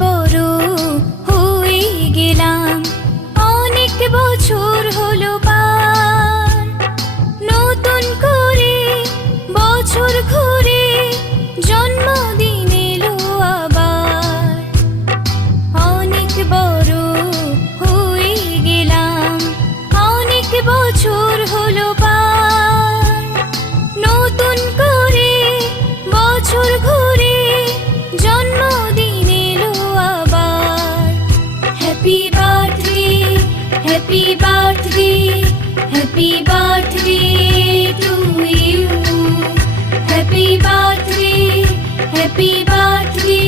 বড় হয়ে গেলাম, অনেক বছর হলো পার। নতুন করে বছর ঘুরে জন্মদিন এলো আবার। অনেক বড় হয়ে গেলাম, অনেক বছর হলো পার। নতুন করে বছর ঘুরে জন্মদিন এলো আবার। Happy birthday, happy birthday, happy birthday to you. Happy birthday, happy birthday,